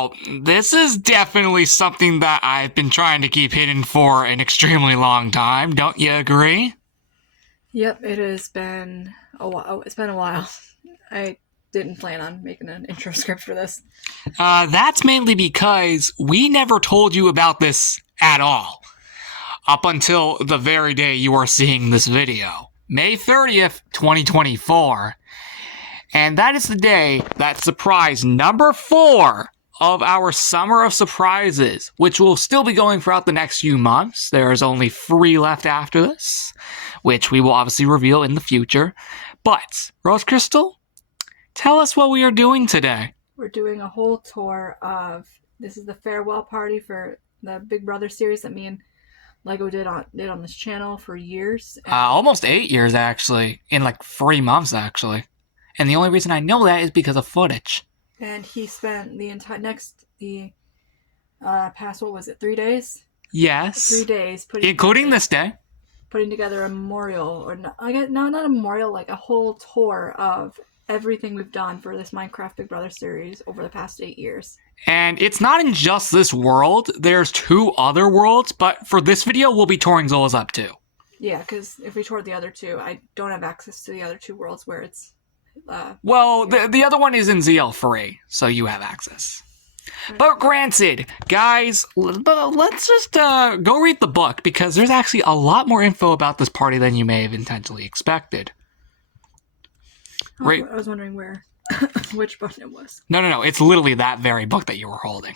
Now, this is definitely something that I've been trying to keep hidden for an extremely long time. Don't you agree? Yep, it has been a while. It's been a while. I didn't plan on making an intro script for this. That's mainly because we never told you about this at all. Up until the very day you are seeing this video. May 30th, 2024. And that is the day that surprise number 4 of our Summer of Surprises, which will still be going throughout the next few months. There is only 3 left after this, which we will obviously reveal in the future. But, Rose Crystal, tell us what we are doing today. We're doing a whole tour of, this is the farewell party for the Big Brother series that me and Lego did on this channel for years. Almost 8 years, actually. In like 3 months, actually. And the only reason I know that is because of footage. And he spent the past, what was it, 3 days? Yes. 3 days. Including this day. Putting together a memorial, or not a memorial, like a whole tour of everything we've done for this Minecraft Big Brother series over the past 8 years. And it's not in just this world. There's 2 other worlds, but for this video, we'll be touring Zola's Up too. Yeah, because if we toured the other 2, I don't have access to the other 2 worlds where it's... well, the other one is in ZL3, so you have access. But granted, guys, let's just go read the book, because there's actually a lot more info about this party than you may have intentionally expected. I was wondering where, which book it was. No, it's literally that very book that you were holding.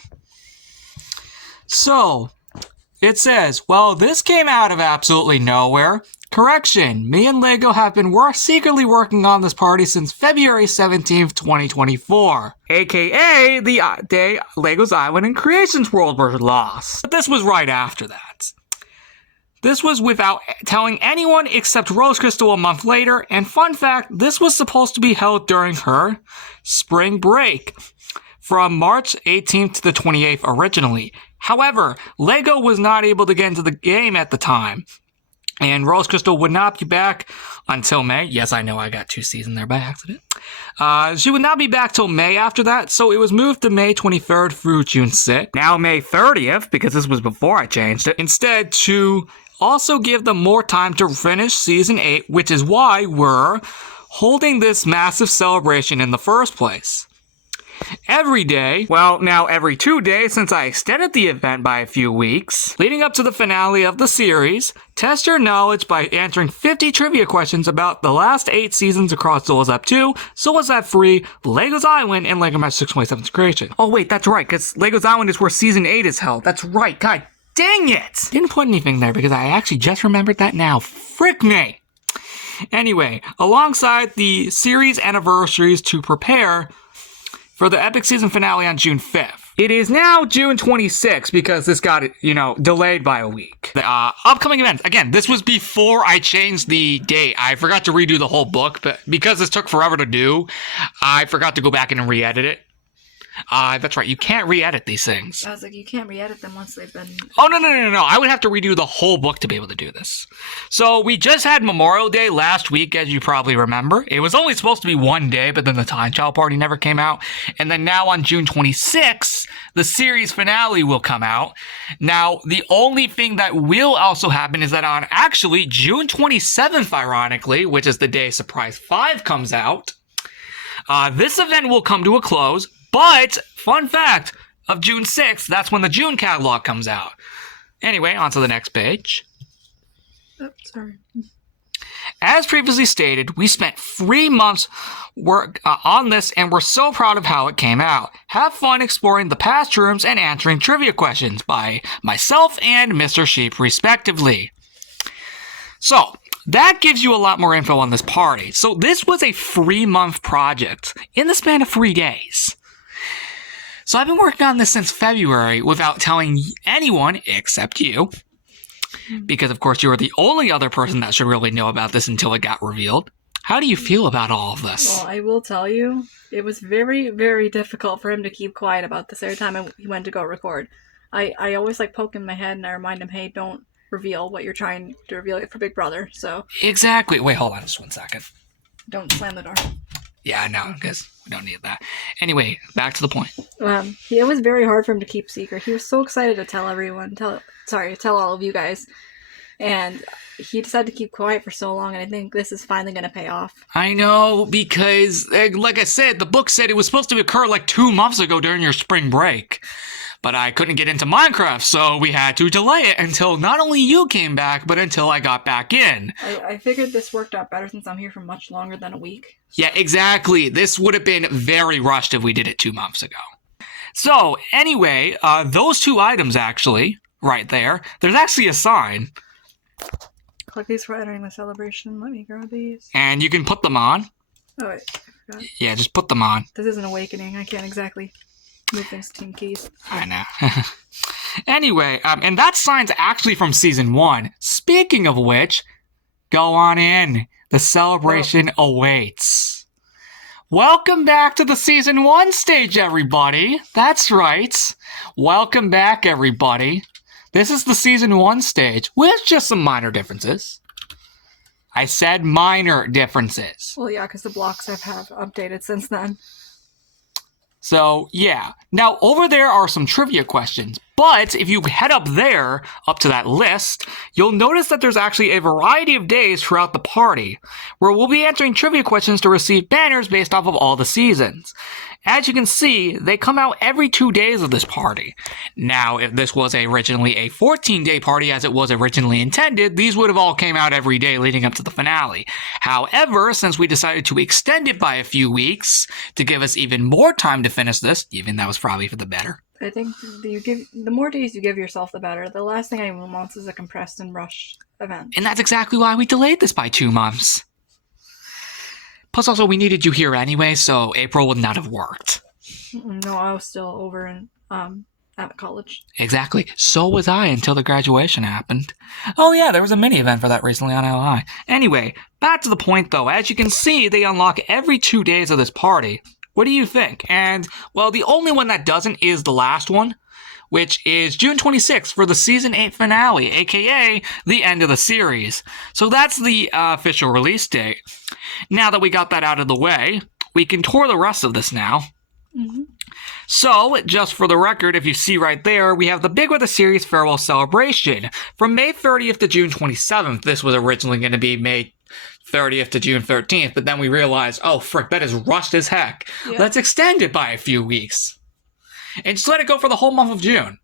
So, it says, well, this came out of absolutely nowhere. Correction, me and Lego have been secretly working on this party since February 17th, 2024. AKA the day Lego's Island and Creations World were lost. But this was right after that. This was without telling anyone except Rose Crystal a month later, and fun fact, this was supposed to be held during her spring break from March 18th to the 28th originally. However, Lego was not able to get into the game at the time, and Rose Crystal would not be back until May. Yes, I know I got 2 C's in there by accident. She would not be back till May after that, so it was moved to May 23rd through June 6th. Now May 30th, because this was before I changed it, instead to also give them more time to finish Season 8, which is why we're holding this massive celebration in the first place. Every day, well, now every 2 days since I extended the event by a few weeks, leading up to the finale of the series, test your knowledge by answering 50 trivia questions about the last 8 seasons across Zola's Up 2, Zola's Up 3, Lego's Island, and Lego Match 627's creation. Oh wait, that's right, because Lego's Island is where Season 8 is held. That's right, God dang it! Didn't put anything there because I actually just remembered that now. Frick me! Anyway, alongside the series anniversaries to prepare for the epic season finale on June 5th. It is now June 26th because this got, delayed by a week. The upcoming events. Again, this was before I changed the date. I forgot to redo the whole book, but because this took forever to do, I forgot to go back in and re-edit it. That's right, you can't re-edit these things. I was like, you can't re-edit them once they've been... Oh, no. I would have to redo the whole book to be able to do this. So, we just had Memorial Day last week, as you probably remember. It was only supposed to be 1 day, but then the Time Child Party never came out. And then now on June 26th, the series finale will come out. Now, the only thing that will also happen is that on actually June 27th, ironically, which is the day Surprise 5 comes out, this event will come to a close. But, fun fact, of June 6th, that's when the June catalog comes out. Anyway, on to the next page. Oh, sorry. As previously stated, we spent 3 months work on this, and we're so proud of how it came out. Have fun exploring the past rooms and answering trivia questions by myself and Mr. Sheep, respectively. So, that gives you a lot more info on this party. So, this was a 3-month project in the span of 3 days. So I've been working on this since February without telling anyone except you. Because, of course, you are the only other person that should really know about this until it got revealed. How do you feel about all of this? Well, I will tell you, it was very, very difficult for him to keep quiet about this every time he went to go record. I always poke in my head and I remind him, hey, don't reveal what you're trying to reveal for Big Brother, so... Exactly. Wait, hold on just 1 second. Don't slam the door. Yeah, no, because we don't need that. Anyway, back to the point. It was very hard for him to keep secret. He was so excited to tell tell all of you guys, and he decided to keep quiet for so long. And I think this is finally going to pay off. I know, because, like I said, the book said it was supposed to occur like 2 months ago during your spring break. But I couldn't get into Minecraft, so we had to delay it until not only you came back, but until I got back in. I figured this worked out better since I'm here for much longer than a week. Yeah, exactly. This would have been very rushed if we did it 2 months ago. So, anyway, those 2 items, actually, right there, there's actually a sign. Collect these for entering the celebration. Let me grab these. And you can put them on. Oh, wait, I forgot. Yeah, just put them on. This is an awakening. I can't exactly move things to Team Keys. I know. Anyway, and that sign's actually from Season 1. Speaking of which, go on in. The celebration awaits. Welcome back to the Season 1 stage, everybody. That's right. Welcome back, everybody. This is the Season 1 stage, with just some minor differences. I said minor differences. Well, yeah, because the blocks have updated since then. So, yeah. Now, over there are some trivia questions, but if you head up there, up to that list, you'll notice that there's actually a variety of days throughout the party, where we'll be answering trivia questions to receive banners based off of all the seasons. As you can see, they come out every 2 days of this party. Now, if this was originally a 14-day party as it was originally intended, these would have all came out every day leading up to the finale. However, since we decided to extend it by a few weeks to give us even more time to finish this, even that was probably for the better. I think the more days you give yourself, the better. The last thing anyone wants is a compressed and rushed event. And that's exactly why we delayed this by 2 months. Plus, also, we needed you here anyway, so April would not have worked. No, I was still over in at college. Exactly. So was I until the graduation happened. Oh yeah, there was a mini event for that recently on LI. Anyway, back to the point though. As you can see, they unlock every 2 days of this party. What do you think? And, well, the only one that doesn't is the last one, which is June 26th for the Season 8 finale, aka the end of the series. So that's the official release date. Now that we got that out of the way, we can tour the rest of this now. Mm-hmm. So, just for the record, if you see right there, we have the Big Brother Series Farewell Celebration. From May 30th to June 27th, this was originally going to be May 30th to June 13th, but then we realized, oh frick, that is rushed as heck. Yeah. Let's extend it by a few weeks. And just let it go for the whole month of June.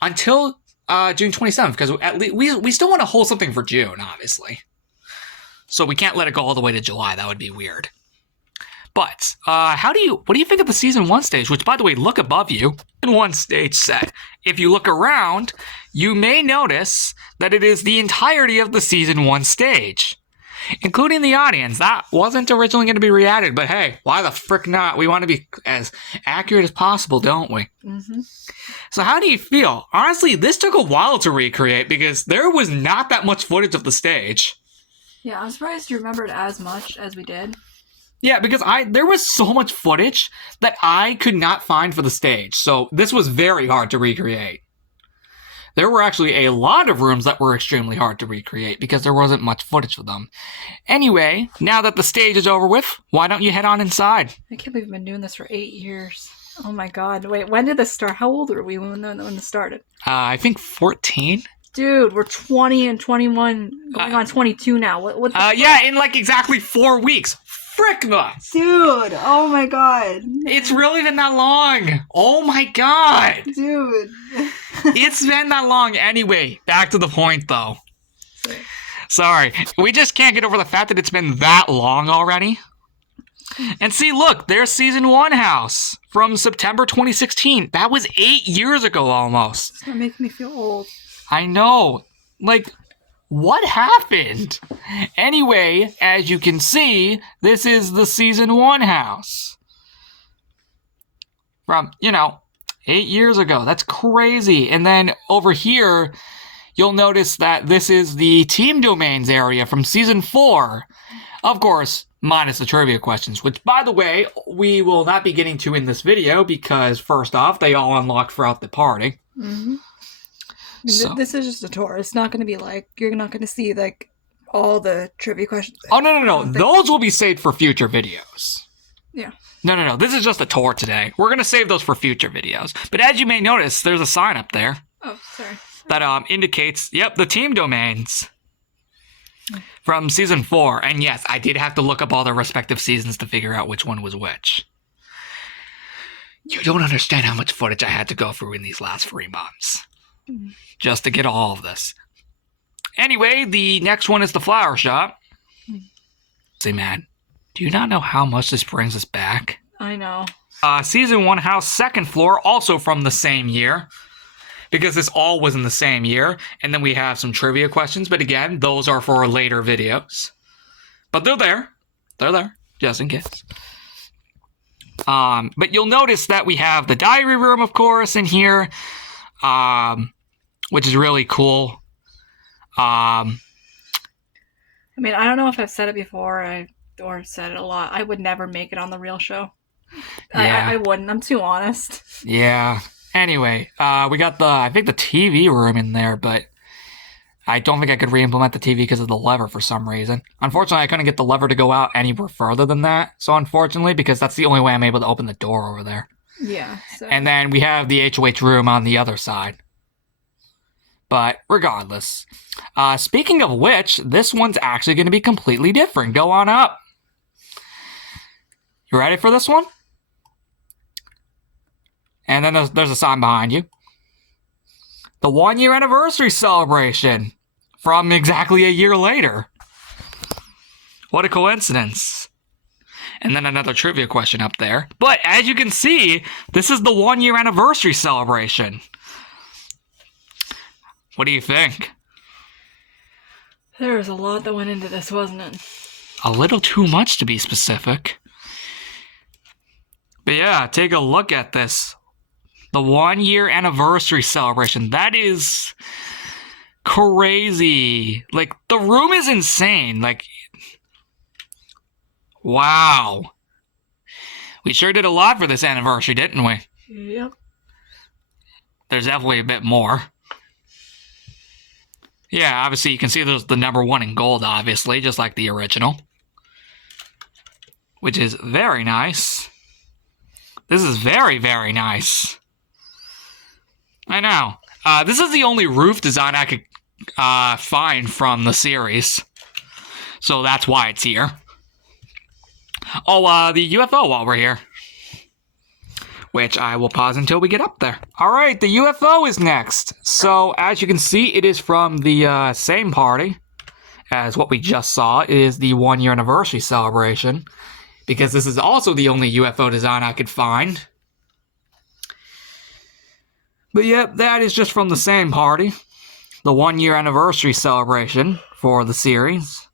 Until June 27th, because at least we still want to hold something for June, obviously. So we can't let it go all the way to July. That would be weird. But, what do you think of the Season 1 stage? Which, by the way, look above you. In one stage set. If you look around, you may notice that it is the entirety of the Season 1 stage. Including the audience. That wasn't originally going to be re-added, but hey, why the frick not? We want to be as accurate as possible, don't we? Mm-hmm. So how do you feel? Honestly, this took a while to recreate because there was not that much footage of the stage. Yeah, I'm surprised you remembered as much as we did. Yeah, because there was so much footage that I could not find for the stage, so this was very hard to recreate. There were actually a lot of rooms that were extremely hard to recreate because there wasn't much footage for them. Anyway, now that the stage is over with, why don't you head on inside? I can't believe we've been doing this for 8 years. Oh my god. Wait, when did this start? How old were we when this started? I think 14. Dude, we're 20 and 21, going on 22 now. What yeah, in like exactly 4 weeks. Frick nuts! Dude, oh my god. It's really been that long. Oh my god. Dude. It's been that long. Anyway, back to the point though. Sorry. We just can't get over the fact that it's been that long already. And see, look, there's Season 1 house from September 2016. That was 8 years ago almost. It's gonna make me feel old. I know. Like, what happened? Anyway, as you can see, this is the Season 1 house. From, 8 years ago. That's crazy. And then over here, you'll notice that this is the Team Domains area from Season 4. Of course, minus the trivia questions, which, by the way, we will not be getting to in this video because, first off, they all unlock throughout the party. Mm-hmm. So. This is just a tour. It's not going to be like, you're not going to see, like, all the trivia questions. Oh, no. Those will be saved for future videos. Yeah. No. This is just a tour today. We're going to save those for future videos. But as you may notice, there's a sign up there Oh, sorry. that indicates, yep, the team domains from season 4. And yes, I did have to look up all the respective seasons to figure out which one was which. You don't understand how much footage I had to go through in these last 3 months just to get all of this. Anyway, the next one is the flower shop. Say, man, do you not know how much this brings us back? I know. Season 1 house, second floor, also from the same year. Because this all was in the same year. And then we have some trivia questions. But again, those are for later videos. But they're there. They're there, just in case. But you'll notice that we have the diary room, of course, in here. Which is really cool. I mean, I don't know if I've said it before or said it a lot. I would never make it on the real show. Yeah. I wouldn't. I'm too honest. Yeah. Anyway, we got I think the TV room in there, but I don't think I could re-implement the TV because of the lever for some reason. Unfortunately, I couldn't get the lever to go out anywhere further than that. So unfortunately, because that's the only way I'm able to open the door over there. Yeah. So. And then we have the HOH room on the other side. But regardless, speaking of which, this one's actually going to be completely different. Go on up. You ready for this one? And then there's a sign behind you. The 1-year anniversary celebration from exactly a year later. What a coincidence. And then another trivia question up there. But as you can see, this is the 1-year anniversary celebration. What do you think? There was a lot that went into this, wasn't it? A little too much to be specific. But yeah, take a look at this. The 1-year anniversary celebration. That is crazy. Like, the room is insane. Like, wow. We sure did a lot for this anniversary, didn't we? Yep. There's definitely a bit more. Yeah, obviously you can see there's the number 1 in gold, obviously, just like the original. Which is very nice. This is very, very nice. I know. This is the only roof design I could find from the series. So that's why it's here. Oh, the UFO while we're here. Which I will pause until we get up there. Alright, the UFO is next. So, as you can see, it is from the same party as what we just saw. It is the 1-year anniversary celebration. Because this is also the only UFO design I could find. But yep, that is just from the same party. The 1-year anniversary celebration for the series.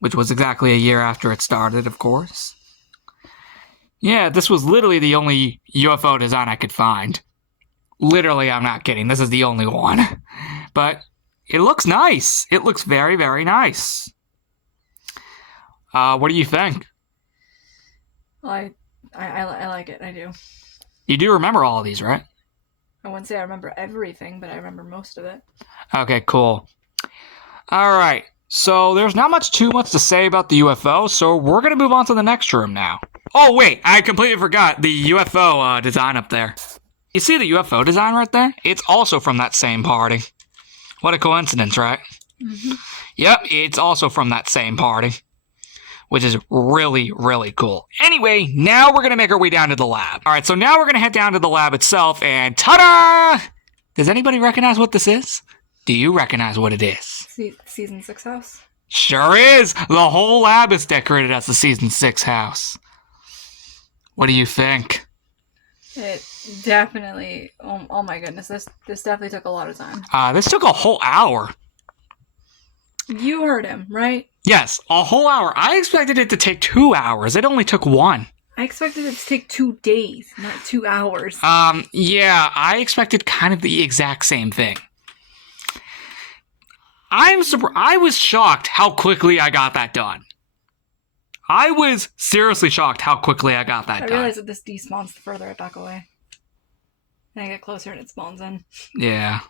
Which was exactly a year after it started, of course. Yeah, this was literally the only UFO design I could find. Literally, I'm not kidding. This is the only one. But it looks nice. It looks very, very nice. What do you think? I like it. I do. You do remember all of these, right? I wouldn't say I remember everything, but I remember most of it. Okay, cool. Alright, so there's not too much to say about the UFO, so we're going to move on to the next room now. Oh, wait, I completely forgot the UFO design up there. You see the UFO design right there? It's also from that same party. What a coincidence, right? Mm-hmm. Yep, it's also from that same party. Which is really, really cool. Anyway, now we're going to make our way down to the lab. Alright, so now we're going to head down to the lab itself, and ta-da! Does anybody recognize what this is? Do you recognize what it is? Season 6 house? Sure is! The whole lab is decorated as the Season 6 house. What do you think? It definitely... Oh my goodness, this definitely took a lot of time. This took a whole hour. You heard him, right? Yes, a whole hour. I expected it to take 2 hours. It only took 1. I expected it to take 2 days, not 2 hours. Yeah, I expected kind of the exact same thing. I was shocked how quickly I got that done. I was seriously shocked how quickly I got that done. I realized that this despawns the further I back away. And I get closer and it spawns in. Yeah.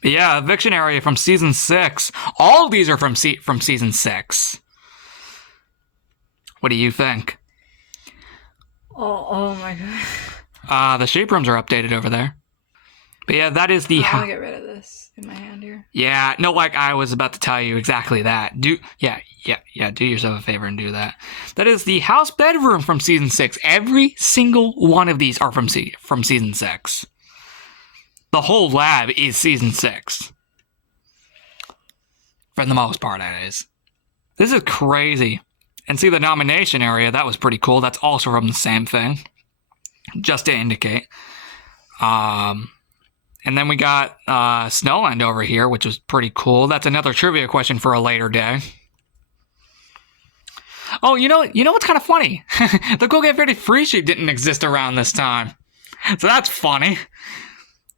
But yeah, eviction area from Season 6. All of these are from Season 6. What do you think? Oh my god. The shape rooms are updated over there. But yeah, that is the I'm gonna get rid of this in my hand here. Yeah, no, like I was about to tell you exactly that. Do yourself a favor and do that. That is the house bedroom from season 6. Every single one of these are from season 6. The whole lab is season 6. For the most part, that is. This is crazy. And see the nomination area, that was pretty cool. That's also from the same thing. Just to indicate. And then we got Snowland over here, which was pretty cool. That's another trivia question for a later day. Oh, you know what's kind of funny? The Colgate Verde free sheet didn't exist around this time. So that's funny.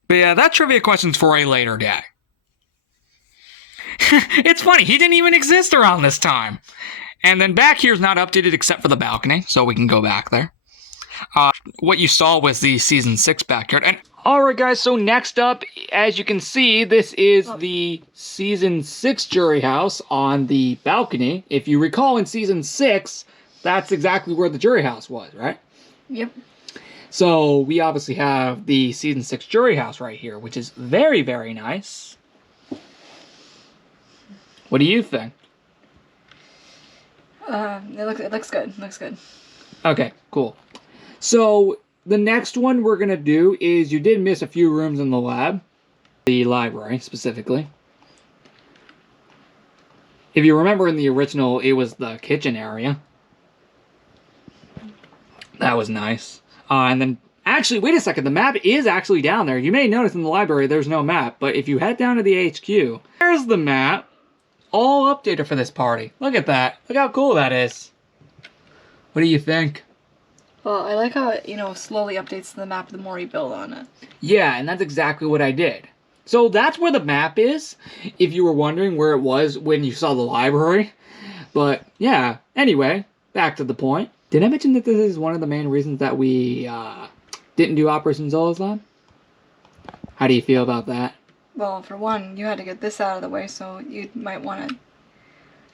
But yeah, that trivia question's for a later day. It's funny, he didn't even exist around this time. And then back here's not updated except for the balcony, so we can go back there. What you saw was the season 6 backyard. And alright guys, so next up, as you can see, this is the season 6 jury house on the balcony. If you recall in season 6, that's exactly where the jury house was, right? Yep. So we obviously have the season 6 jury house right here, which is very, very nice. What do you think? It looks good. Looks good. Okay, cool. So the next one we're going to do is, you did miss a few rooms in the lab. The library, specifically. If you remember in the original, it was the kitchen area. That was nice. And then, actually, wait a second. The map is actually down there. You may notice in the library there's no map. But if you head down to the HQ, there's the map. All updated for this party. Look at that. Look how cool that is. What do you think? Well, I like how it, slowly updates the map the more you build on it. Yeah, and that's exactly what I did. So that's where the map is, if you were wondering where it was when you saw the library. But, yeah, anyway, back to the point. Did I mention that this is one of the main reasons that we didn't do Operation Zola's Lab? How do you feel about that? Well, for one, you had to get this out of the way, so you might want to...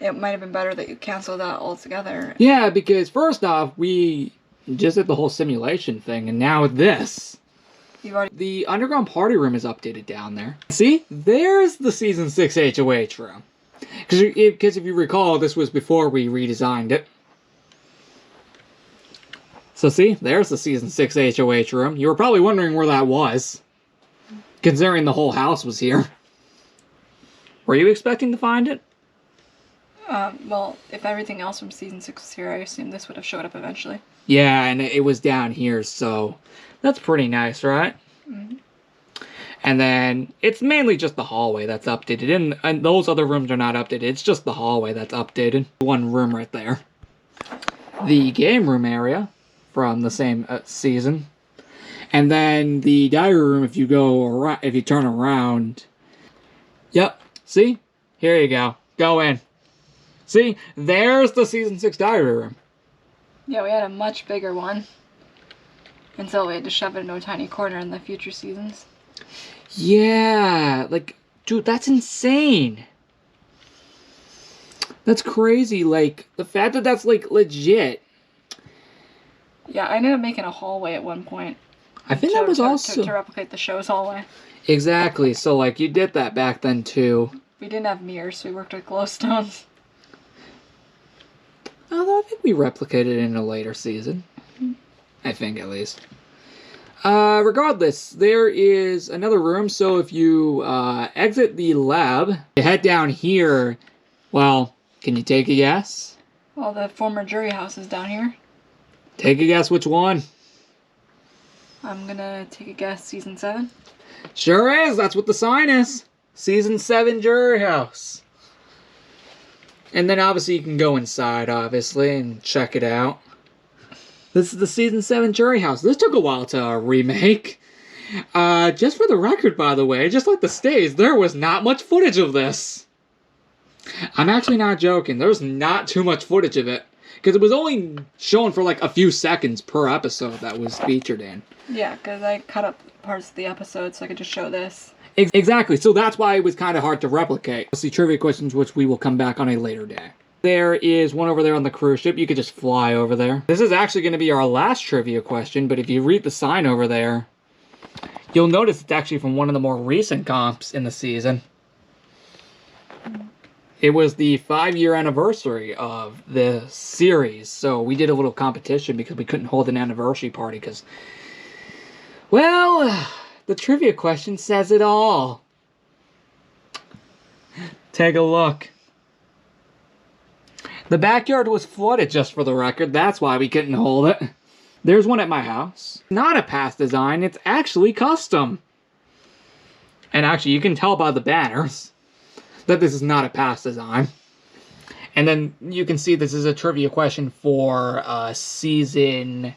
It might have been better that you cancel that altogether. Yeah, because first off, we just did the whole simulation thing, and now this. The underground party room is updated down there. See? There's the Season 6 HOH room. Because if you recall, this was before we redesigned it. So see? There's the Season 6 HOH room. You were probably wondering where that was, considering the whole house was here. Were you expecting to find it? Well, if everything else from Season 6 was here, I assume this would have showed up eventually. Yeah, and it was down here, so that's pretty nice, right? Mm-hmm. And then it's mainly just the hallway that's updated, and those other rooms are not updated. It's just the hallway that's updated. One room right there. The game room area from the same season, and then the diary room. If you go around, if you turn around, yep. See, here you go. Go in. See, there's the Season 6 diary room. Yeah, we had a much bigger one. Until we had to shove it into a tiny corner in the future seasons. Yeah, like, dude, that's insane. That's crazy, like, the fact that that's, like, legit. Yeah, I ended up making a hallway at one point. I think that was also... To replicate the show's hallway. Exactly, so, like, you did that back then, too. We didn't have mirrors, so we worked with glowstones. Although I think we replicated it in a later season. I think, at least. Regardless, there is another room, so if you exit the lab, you head down here, well, can you take a guess? Well, the former jury house is down here. Take a guess which one. I'm gonna take a guess, Season 7. Sure is, that's what the sign is. Season 7 jury house. And then obviously you can go inside, obviously, and check it out. This is the Season 7 jury house. This took a while to remake. Just for the record, by the way, just like the stage, there was not much footage of this. I'm actually not joking. There was not too much footage of it. Because it was only shown for like a few seconds per episode that was featured in. Yeah, because I cut up parts of the episode so I could just show this. Exactly, so that's why it was kind of hard to replicate. We'll see trivia questions, which we will come back on a later day. There is one over there on the cruise ship. You could just fly over there. This is actually going to be our last trivia question, but if you read the sign over there, you'll notice it's actually from one of the more recent comps in the season. It was the 5-year anniversary of the series, so we did a little competition because we couldn't hold an anniversary party because, well, the trivia question says it all. Take a look. The backyard was flooded, just for the record. That's why we couldn't hold it. There's one at my house. Not a past design, it's actually custom. And actually, you can tell by the banners that this is not a past design. And then you can see this is a trivia question for season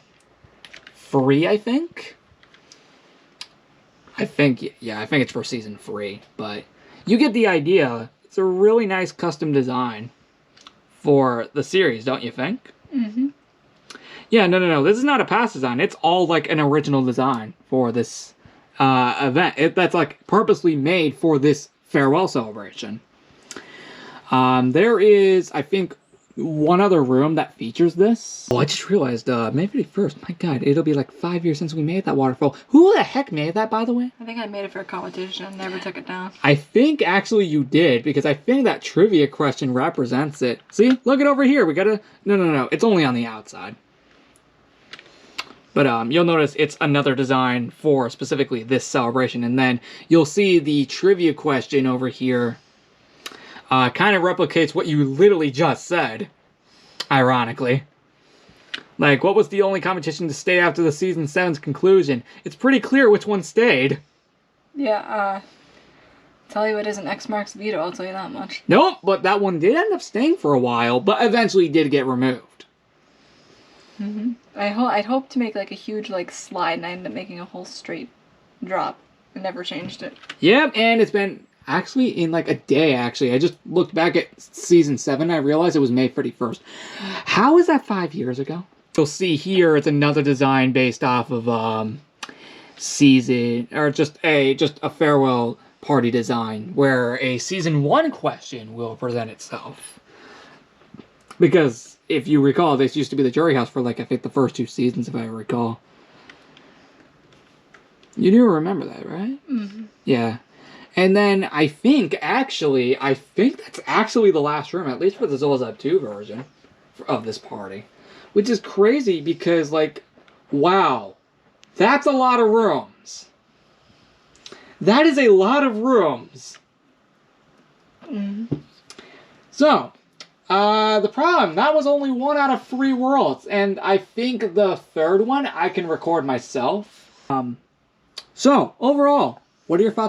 3, I think. I think it's for season 3, but you get the idea. It's a really nice custom design for the series, don't you think? Mm-hmm. Yeah, no. This is not a past design. It's all like an original design for this event. That's like purposely made for this farewell celebration. There is, I think, one other room that features this. Oh, I just realized, May 31st, my god, it'll be like 5 years since we made that waterfall. Who the heck made that, by the way? I think I made it for a competition and never took it down. I think actually you did, because I think that trivia question represents it. See? Look it over here. We gotta... No. It's only on the outside. But you'll notice it's another design for specifically this celebration. And then you'll see the trivia question over here kind of replicates what you literally just said, ironically. Like, what was the only competition to stay after the season 7's conclusion? It's pretty clear which one stayed. Yeah, tell you it isn't X marks veto, I'll tell you that much. Nope, but that one did end up staying for a while, but eventually did get removed. Mm-hmm. I'd hope to make like a huge like slide, and I ended up making a whole straight drop. I never changed it. Yep, and it's been actually in like a day, actually. I just looked back at season 7, I realized it was May 31st. How is that 5 years ago? You'll see here it's another design based off of season, or just a farewell party design, where a season 1 question will present itself. Because if you recall, this used to be the jury house for like, I think the first 2 seasons, if I recall. You do remember that, right? Mm-hmm. Yeah. And then I think that's actually the last room, at least for the Zolazab 2 version of this party. Which is crazy because, like, wow, that's a lot of rooms. That is a lot of rooms. Mm-hmm. So, the problem, that was only 1 out of 3 worlds. And I think the 3rd one I can record myself. So, overall, what are your thoughts?